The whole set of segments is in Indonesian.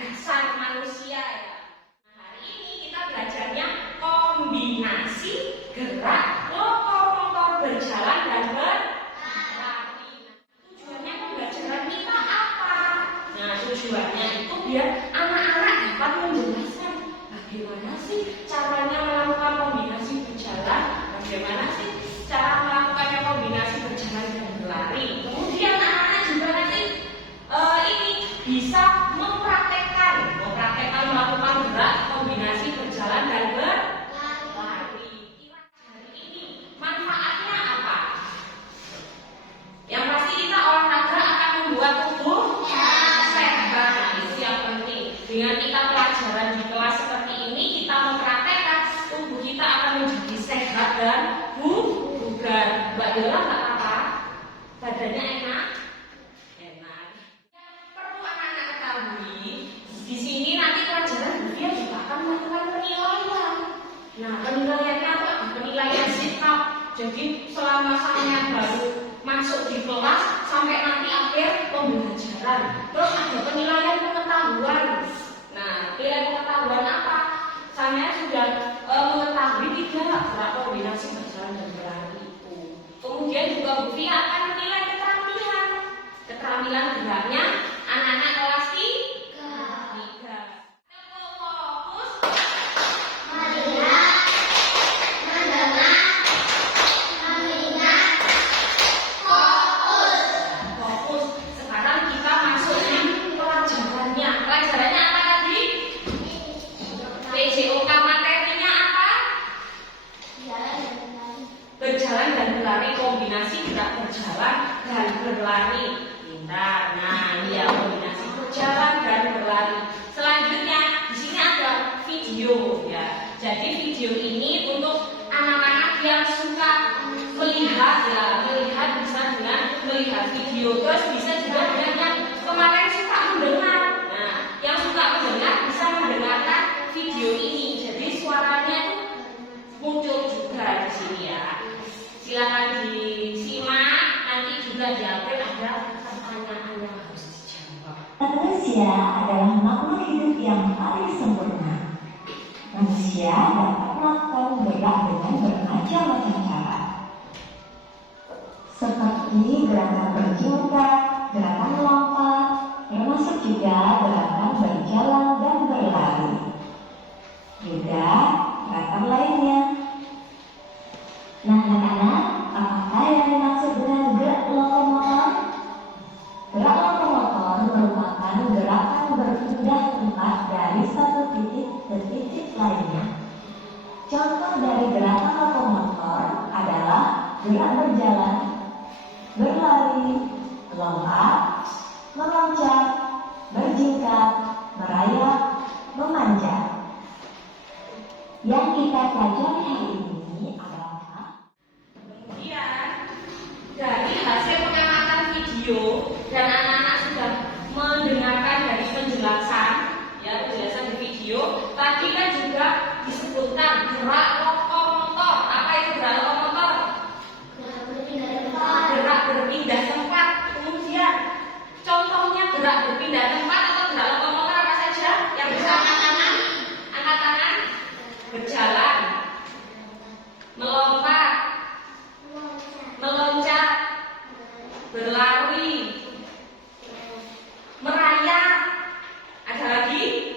dasar manusia ya. Nah, hari ini kita belajarnya kombinasi gerak lokomotor berjalan dan berlari. Tujuannya pembelajaran kita apa? Nah, tujuannya itu biar anak-anak dapat menjelaskan bagaimana sih caranya melakukan kombinasi berjalan, bagaimana sih cara melakukannya kombinasi berjalan dan berlari. Kemudian anak-anak juga nanti ini bisa mempraktekkan melakukan gerak kombinasi berjalan dan berlari. Hari ini manfaatnya apa? Yang pasti kita olahraga akan membuat tubuh sehat. Itu yang penting. Dengan kita pelajaran di kelas seperti ini, kita mempraktekkan, tubuh kita akan menjadi sehat dan bugar. Mbak Yola nggak apa-apa? Badannya enak? Enak. Perlu anak-anak ketahui, di sini nanti pelajaran dia juga akan melakukan penilaian. Nah, penilaiannya apa? Penilaian sikap. Jadi selama saya baru masuk di kelas sampai nanti akhir pembelajaran, terus ada penilaian pengetahuan. Nah, penilaian pengetahuan apa? Saya sudah mengetahui tidak gerak kombinasi berjalan dan berlari itu. Kemudian juga Bu Fia akan menilai keterampilan geraknya anak-anak kelas 3. Fokus. Melihat, mendengar, mengingat, fokus. Fokus. Sekarang kita masuk di pelajarannya. Pelajarannya apa tadi? PJOK materinya apa? Berjalan dan berlari, kombinasi gerak berjalan dan berlari. Pintar. Nah, ini ya kombinasi berjalan dan berlari. Selanjutnya di sini ada video ya. Jadi video ini untuk anak-anak yang suka melihat ya, melihat bisa dengan melihat video, terus bisa juga dengan yang kemarin suka mendengar. Nah, yang suka mendengar bisa mendengarkan video ini. Jadi suaranya itu muncul juga di sini ya. Silakan disimak, nanti juga diambil ada pertanyaan yang harus dijawab. Manusia adalah makhluk hidup yang paling sempurna. Manusia dapat melakukan gerak dengan bermacam-macam cara, seperti gerakan berjingkrak, gerakan melompat, termasuk juga gerakan berjalan dan berlari. Juga gerakan lainnya. Nah, anak-anak, apakah yang dimaksud dengan gerak lokomotor? Gerak lokomotor merupakan gerakan berpindah tempat dari satu titik ke titik lainnya. Contoh dari gerakan lokomotor adalah gerak berjalan, berlari, melompat, meloncat, berjingkrak, merayap, memanjat. Yang kita pelajari hari ini adalah Dari hasil pengamatan video dan anak-anak sudah mendengarkan dari penjelasan di video. Tadi kan juga disebutkan gerak lokomotor. Apa itu gerak lokomotor? Gerak berpindah tempat. Kemudian contohnya gerak berpindah tempat atau gerak lokomotor apa saja? Yang bisa angkat tangan, berjalan, melompat, meloncat, berlari, merayap. Ada lagi?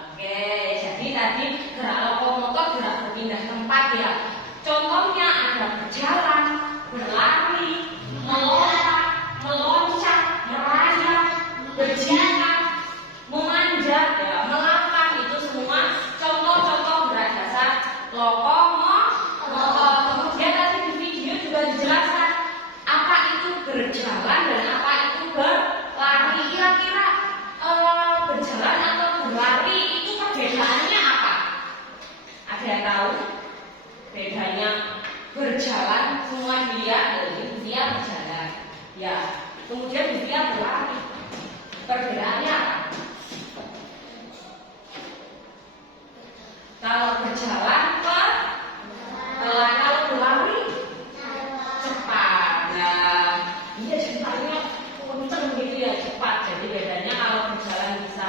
Oke, jadi tadi gerak lokomotor gerak berpindah tempat ya. Contohnya ada berjalan, berlari, melompat, meloncat, merayap, berjingkrak, memanjat, ya, melangkah. Itu semua contoh-contoh gerak dasar lokomotor. Kemudian tadi di video juga dijelaskan apa itu berjalan dan apa itu berlari. Kira-kira berjalan atau berlari itu perbedaannya apa? Ada yang tahu? Bedanya berjalan semua dia berjalan. Ya, kemudian dia berlari. Perbedaannya apa? Kalau berjalan pelan, kalau berlari cepat. Nah, iya ceritanya kenceng gitu ya, cepat. Jadi bedanya kalau berjalan bisa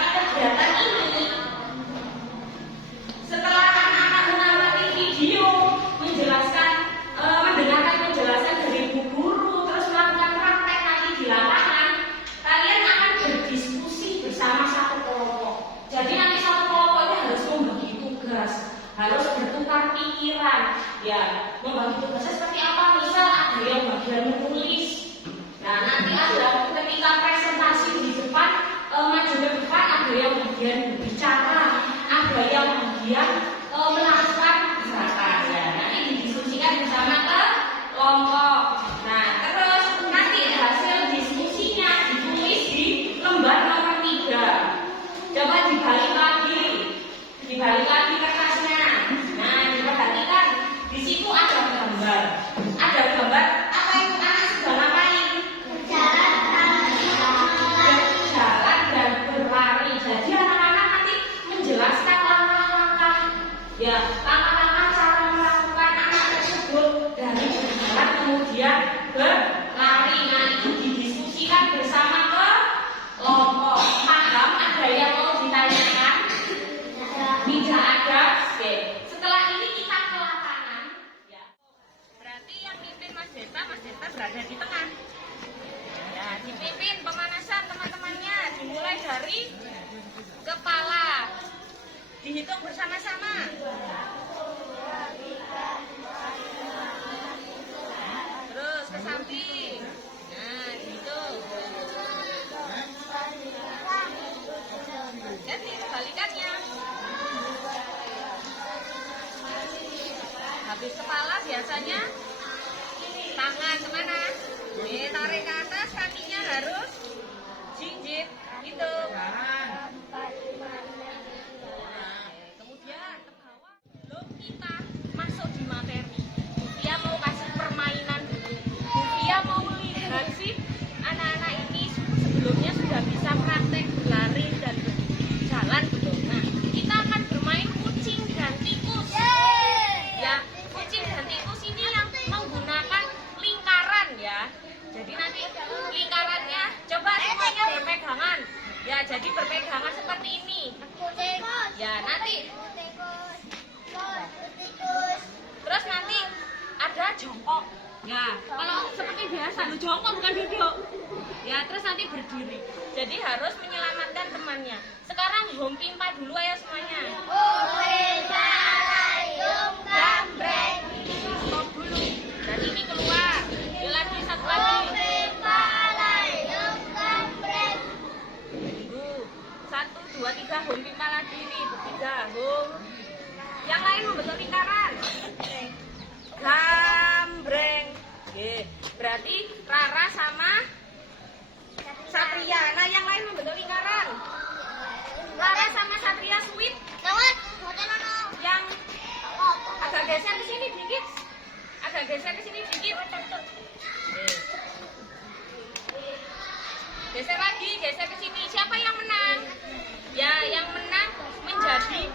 melewati kegiatan ini, setelah anak-anak mengamati video mendengarkan penjelasan dari Bu Guru, terus melakukan praktek nanti di lapangan, kalian akan berdiskusi bersama satu kelompok. Jadi nanti satu kelompoknya harus membagi tugas, harus bertukar pikiran. Ya, membagi tugasnya seperti apa? Misal ada yang bagian menulis. Nah, nanti ada ketika presentasi di depan, maju ke depan, ada yang bagian berbicara, ada yang bagian melakukan gerakan. Ya, nanti didiskusikan bersama ke kelompok. Nah, terus nanti hasil diskusinya ditulis di lembar nomor 3. Coba dibalik lagi kertasnya. Nah, diperhatikan di situ ada gambar. Ada gambar apa itu anak sudah ngapain? Berjalan dan berlari. Jadi anak-anak nanti menjelaskan langkah-langkah, ya, langkah-langkah cara melakukan anak tersebut dari berjalan kemudian berlari. Nah, itu didiskusikan bersama ke kelompok. Paham? Ada yang mau ditanyakan? Tidak ada. Oke. Setelah ini kita ke lapangan. Ya. Berarti yang mimpin Mas Desta berada di tengah. Ya, dipimpin pemanasan teman-temannya. Dimulai dari kepala. Dihitung bersama-sama. Terus ke samping. Nah, dihitung. Jadi kebalikannya. Habis kepala biasanya tangan kemana? Tarik ke atas, kakinya harus jinjit gitu. Kemudian ke bawah. Belum kita masuk di materi. Dia mau kasih permainan dulu. Dia mau melihat sih anak-anak ini sebelumnya sudah bisa praktek berlari dan berjalan belum. Nah, kita akan bermain kucing dan tikus. Ya, kucing dan tikus ini yang menggunakan lingkaran ya. Jadi nanti lingkarannya coba semuanya berpegangan. Ya, jadi berpegangan seperti ini. Ya, nanti terus nanti ada jongkok. Ya, kalau seperti biasa lu jongkok bukan duduk. Ya, terus nanti berdiri. Jadi harus menyelamatkan temannya. Sekarang home pimpa dulu ayo semuanya. Stop dulu. Dan ini keluar. Yuk lagi satu lagi. Tunggu. 1, 2, 3 home pimpa lagi nih. 3 home. Yang lain membentuk lingkaran. Gambreng. Oke. Berarti Rara sama Satria. Nah, yang lain membentuk lingkaran. Rara sama Satria sweet. Yang agak geser ke sini dikit. Geser lagi, geser ke sini. Siapa yang menang? Ya, yang menang menjadi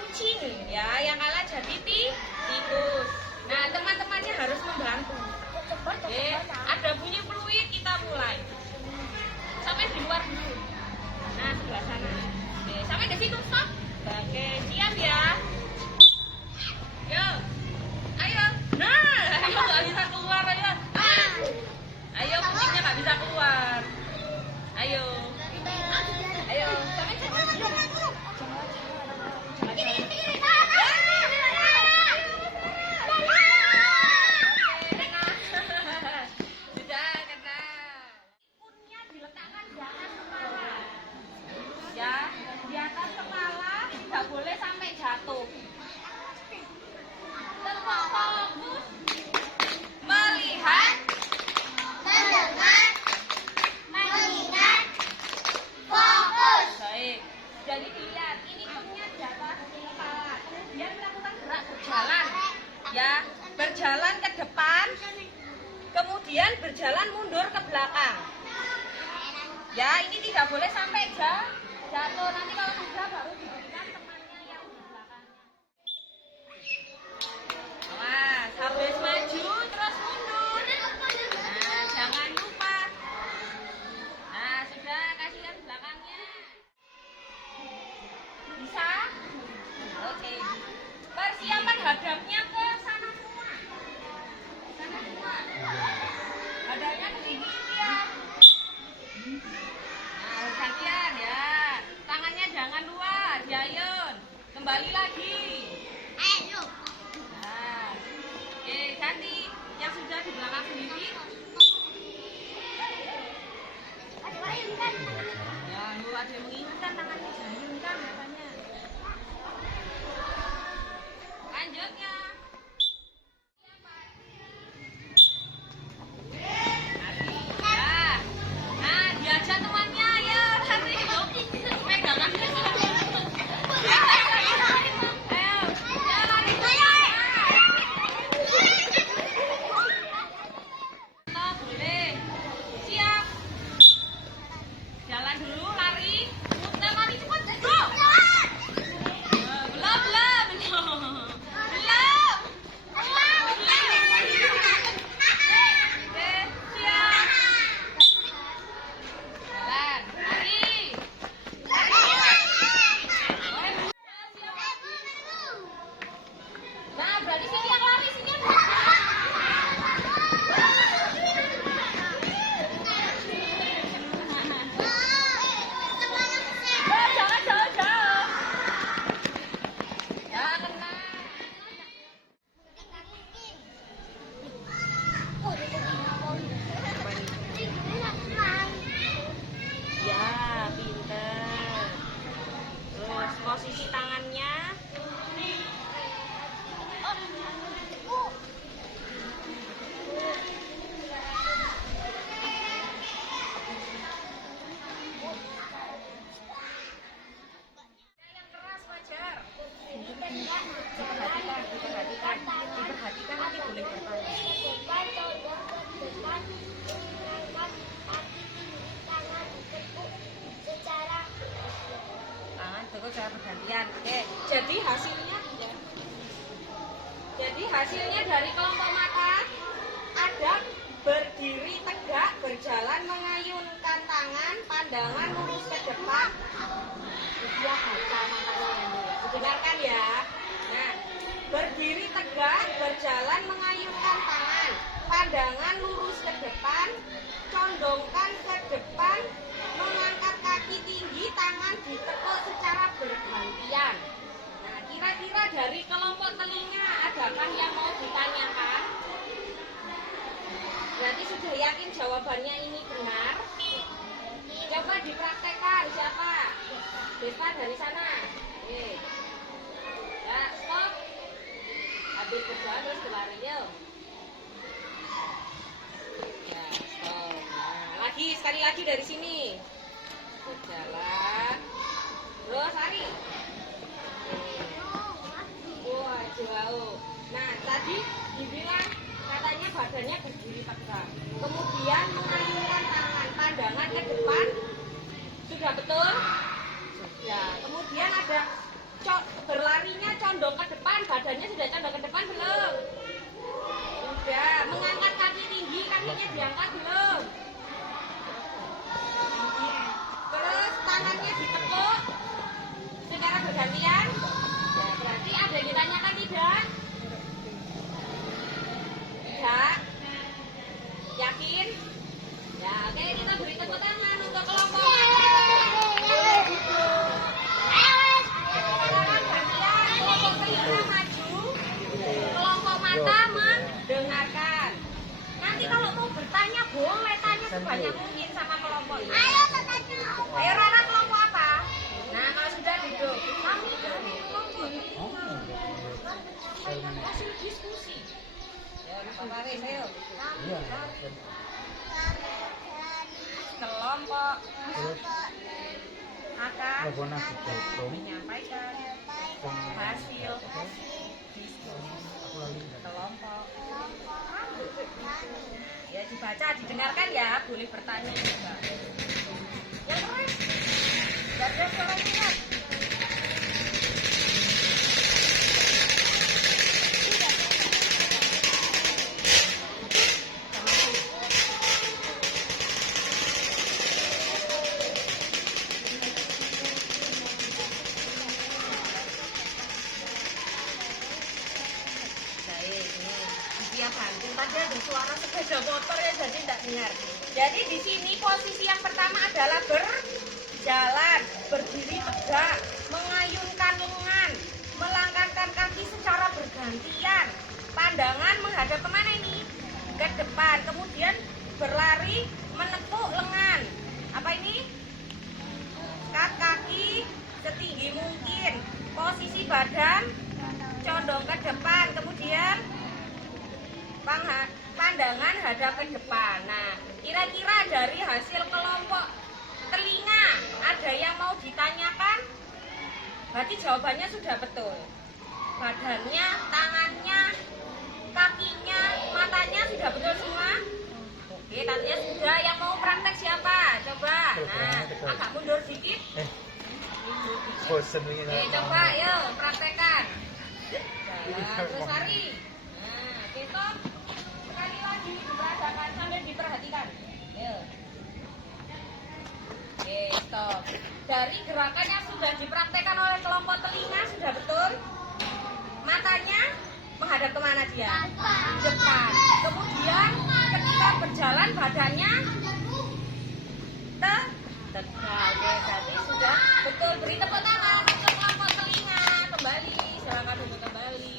kucing. Ya, yang kalah jadi tikus. Nah, teman-temannya harus membantu. Oke, ada bunyi peluit, kita mulai. Sampai di luar dulu. Nah, sebelah sana. Oke, sampai di situ stop. Oke, siap ya. Yuk, ayo. Nah, ayo nggak bisa keluar ayo. Ayo, kucingnya nggak bisa keluar. Ayo. Sampai sana. Berjalan ke depan, kemudian berjalan mundur ke belakang. Ya, ini tidak boleh sampai jatuh. Nanti kalau sudah baru diberikan temannya yang di belakangnya. Awas, habis maju terus mundur. Nah, jangan lupa. Nah, sudah kasihkan belakangnya. Hadapnya ke sana semua. Sana semua. Hadapnya ke sini ya. Nah, gantian ya. Tangannya jangan luas, Yayun. Kembali lagi. Ayo. Nah. Oke, ganti. Yang sudah di belakang sendiri. Ya, lu ada yang mengingatkan tangannya Yayun kan katanya. Lanjutnya. Nah, diajak temannya ya. Nanti yuk. Pegangan. Ayo. Ya, lari. Nah, boleh. Siap. Jalan dulu, lari. Udah lari cepat. Go. Belum. Oke, siap. Jalan, lari. Nah, berarti sini yang lari, sini yang jangan jauh. Ya, tenang. Ya, pinter. Terus posisi tangannya. Yang keras wajar. Diperhatikan nanti boleh bertanya. Tangan teguk cara bergantian. Oke, jadi hasilnya dari kelompok mata ada berdiri tegak, berjalan mengayunkan tangan, pandangan lurus ke depan. Dia baca makanya dengarkan ya. Nah, berdiri tegak, berjalan mengayunkan tangan, pandangan lurus ke depan, condongkan ke depan, mengangkat kaki tinggi, tangan ditekuk secara bergantian. Nah, kira-kira dari kelompok telinga adakah yang mau ditanyakan? Berarti sudah yakin jawabannya ini benar? Coba dipraktekkan siapa? Desa dari sana. Oke. Ya, stop. Habis berjalan terus berlari yuk. Ya, stop. Nah, sekali lagi dari sini. Berjalan. Terus lari. Wah, jauh. Nah, tadi dibilang katanya badannya berdiri tegak. Kemudian mengayunkan tangan, pandangan ke depan. Sudah betul? Sudah. Kemudian ada berlarinya condong ke depan, badannya sudah condong ke depan belum? Sudah. Mengangkat kaki tinggi, kakinya diangkat belum? Terus tangannya ditekuk secara bergantian. Ya, berarti ada yang ditanyakan tidak? Tidak. Yakin? Ya, oke, kita beri tepuk tangan untuk kelompok sekarang gantian. Kelompok telinga maju, kelompok mata mendengarkan. Nanti kalau mau bertanya boleh tanya sebanyak mungkin sama kelompok ini. Ayo Rara, kelompok apa? Nah, kalau sudah duduk, kami dari kelompok hasil diskusi. Ya, Pak Faris, ayo. Kelompok akan menyampaikan hasil diskusi kelompok. Ya, dibaca, didengarkan ya, boleh bertanya juga. Yang keras, baca secara ingat. ada suara sepeda motor ya, jadi tidak dengar. Jadi di sini posisi yang pertama adalah berjalan, berdiri tegak, mengayunkan lengan, melangkahkan kaki secara bergantian. Pandangan menghadap kemana ini? Ke depan. Kemudian berlari, menekuk lengan. Apa ini? Kaki setinggi mungkin. Posisi badan condong ke depan. Kemudian pandangan hadap ke depan. Nah, kira-kira dari hasil kelompok telinga ada yang mau ditanyakan? Berarti jawabannya sudah betul. Badannya, tangannya, kakinya, matanya sudah betul semua? Oke, tadinya sudah. Yang mau praktek siapa? Coba. Nah, agak mundur sedikit. Bosen ini. Coba, yuk praktekkan. Jalan, terus lari. Nah, besok sekali lagi diperhatikan sambil diperhatikan. Yuk. Oke, stop. Dari gerakan yang sudah dipraktekkan oleh kelompok telinga sudah betul? Matanya menghadap kemana dia? Depan. Kemudian ketika berjalan badannya tegak. Oke, jadi sudah betul. Beri tepuk tangan untuk kelompok telinga. Kembali, silakan duduk kembali.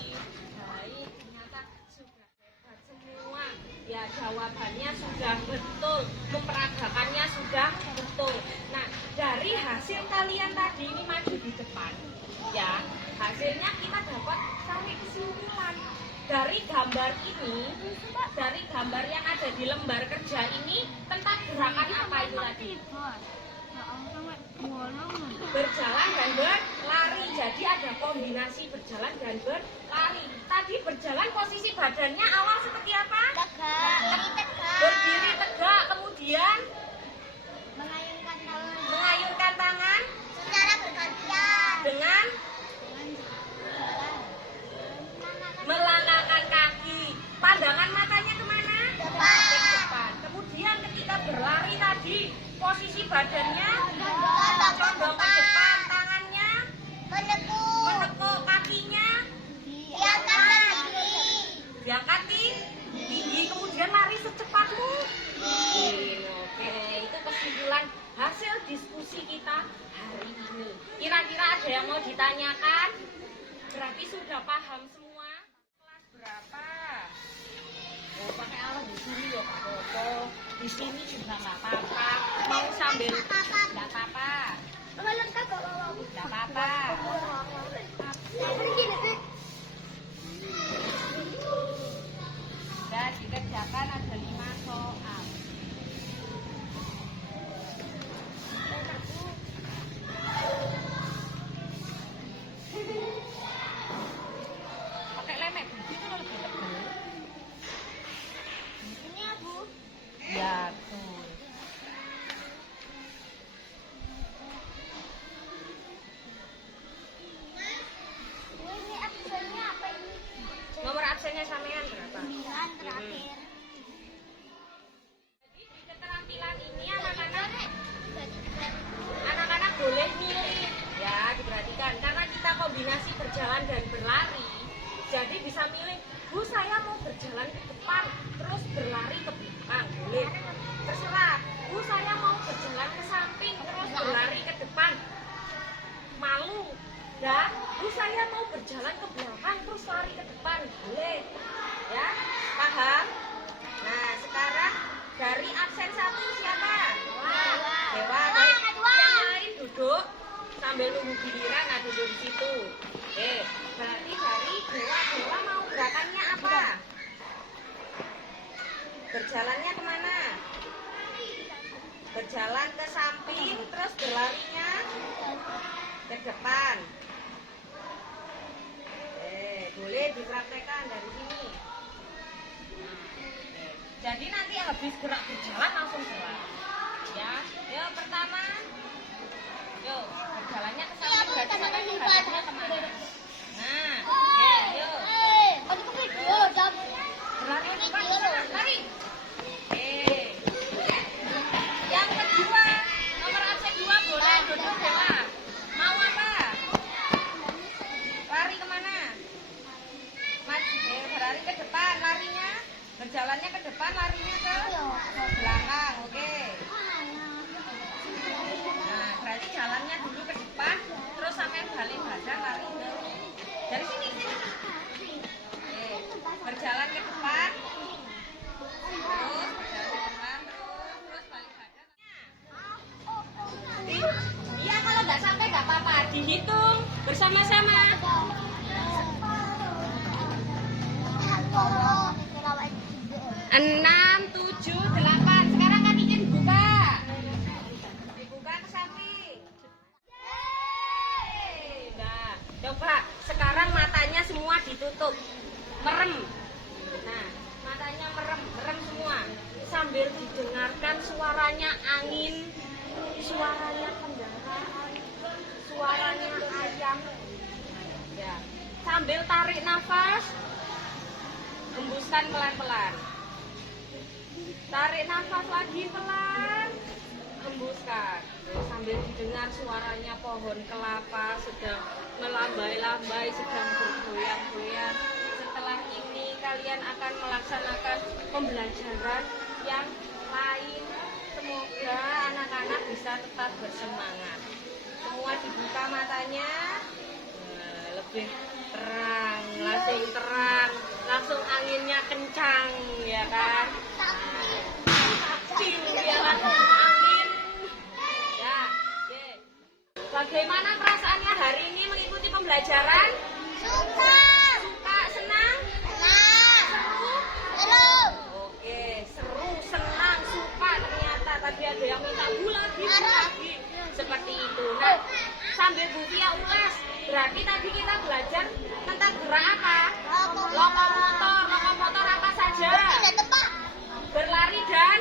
Baik, ternyata sudah hebat semua. Ya, jawabannya sudah betul, memperagakannya sudah betul. Nah, dari hasil kalian tadi ini maju di depan, ya, hasilnya kita dapat tarik kesimpulan. Dari gambar ini, dari gambar yang ada di lembar kerja ini tentang gerakan apa itu tadi? Berjalan dan berlari. Jadi ada kombinasi berjalan dan berlari. Tadi berjalan posisi badannya awal seperti apa? Berdiri tegak, kemudian mengayunkan tangan secara bergantian dengan melangkahkan kaki. Pandangan matanya kemana? Ke depan. Kemudian ketika berlari tadi, posisi badannya condong ke depan, tangannya menekuk, kakinya diangkat tinggi, kemudian lari secepat mungkin. Oke, itu kesimpulan hasil diskusi kita hari ini. Kira-kira ada yang mau ditanyakan? Berarti sudah paham semua. Kelas berapa? Oh, pakai alat di sini loh Pak Koko. Di sini juga nggak apa-apa. Mau sambil nggak apa-apa. Nggak apa-apa. Sudah dikerjakan ada 5 soal. Pakai lemek begini kalau lebih tebal. ini ya Bu. Ya, tuh. Ini absennya apa ini? Nomor absennya sampean berapa? 9 terakhir. Jadi di keterampilan ini anak-anak boleh milih, ya diperhatikan karena kita kombinasi berjalan dan berlari. Jadi bisa milih, Bu saya mau berjalan ke depan terus berlari ke belakang, boleh. Terserah, Bu saya mau berjalan ke samping terus berlari ke depan, malu. Ya, Bu saya mau berjalan ke belakang terus lari ke depan, boleh. Ya, paham? Nah, sekarang dari absen 1 siapa? Dewa. Baik. Yang lain duduk sambil nunggu giliran, nah duduk di situ. Oke, berarti dari Dewa mau gerakannya apa? Berjalannya kemana? Berjalan ke samping, terus berlarinya ke depan. Boleh dipraktekkan dari sini. Jadi nanti habis gerak berjalan langsung berlari. Ya, yuk pertama. Yuk, berjalannya ke samping berarti matanya hadapnya kemana? Nah, yuk. Berlari ke depan, lari. Yang kedua, nomor absen 2 boleh duduk Dewa. Mau apa? Lari kemana? Berlari ke depan, larinya berjalan dihitung bersama-sama. 6, 7, 8. Sekarang kan izin buka. Dibuka ke samping. Nah, coba sekarang matanya semua ditutup. Merem. Nah, matanya merem semua. Sambil didengarkan suaranya angin, suaranya kendaraan, suaranya ayam. Ya. Sambil tarik nafas, hembuskan pelan-pelan. Tarik nafas lagi pelan, hembuskan. Sambil didengar suaranya pohon kelapa sedang melambai-lambai, sedang bergoyang-goyang. Setelah ini kalian akan melaksanakan pembelajaran yang lain. Semoga anak-anak bisa tetap bersemangat. Semua dibuka matanya. Lebih terang, langsung anginnya kencang, ya kan? Ya, angin. Ya, oke. Bagaimana perasaannya hari ini mengikuti pembelajaran? Suka. Suka, senang? Senang. Seru? Oke, seru, senang, suka ternyata. Tadi ada yang minta bu lagi. Seperti itu. Nah, sambil Bu Fia ulas. Berarti tadi kita belajar tentang gerak apa? Lokomotor apa saja? Berlari dan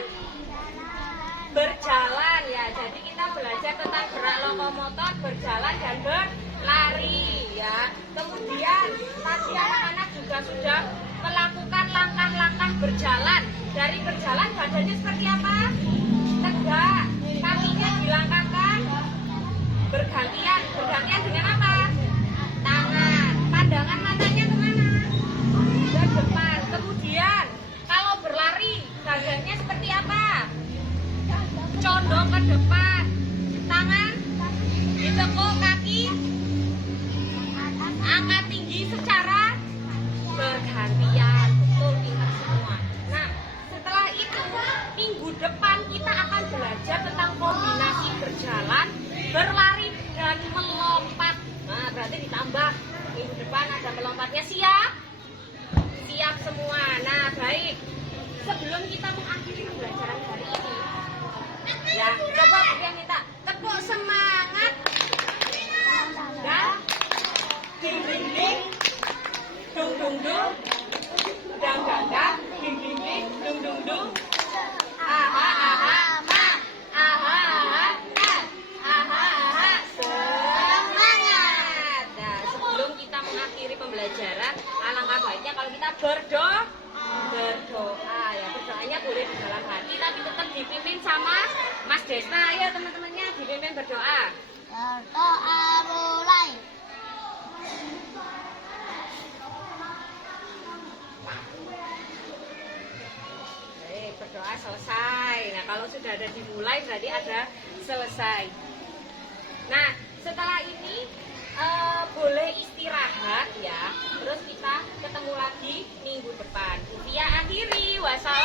berjalan ya. Jadi kita belajar tentang gerak lokomotor, berjalan dan berlari ya. Kemudian tadi anak-anak juga sudah melakukan langkah-langkah berjalan. Dari berjalan badannya seperti apa? Tegak, kakinya dilangkahkan bergantian. Bergantian dengan apa? Tangan. Pandangan matanya kemana? Ke depan. Kemudian kalau berlari badannya seperti apa? Condong ke depan. Tangan ditekuk, kaki angkat tinggi secara bergantian. Betul, pintar semua. Nah, setelah itu minggu depan kita akan belajar tentang kombinasi berjalan, berlari dan melompat. Nah, berarti ditambah minggu depan ada melompatnya. Siap? Siap semua. Nah, baik. Sebelum kita mengakhiri pembelajaran hari ini, ya, coba kalian minta tepuk semangat. Ya. Ding ding ding. Dung dung dung. Dang dang dang. Ding ding ding. Dung dung dung. Aha aha ma. Aha aha na. Aha aha semangat. Nah, sebelum kita mengakhiri pembelajaran, alangkah baiknya kalau kita berdoa ya. Berdoanya boleh di dalam hati tapi tetap dipimpin sama Mas Desna. Ayo teman-temannya dipimpin berdoa. Berdoa mulai. Baik, berdoa selesai. Nah, kalau sudah ada dimulai berarti ada selesai. Nah, setelah ini boleh istirahat ya. Terus kita ketemu lagi minggu depan. Via akhiri. Wassalamualaikum.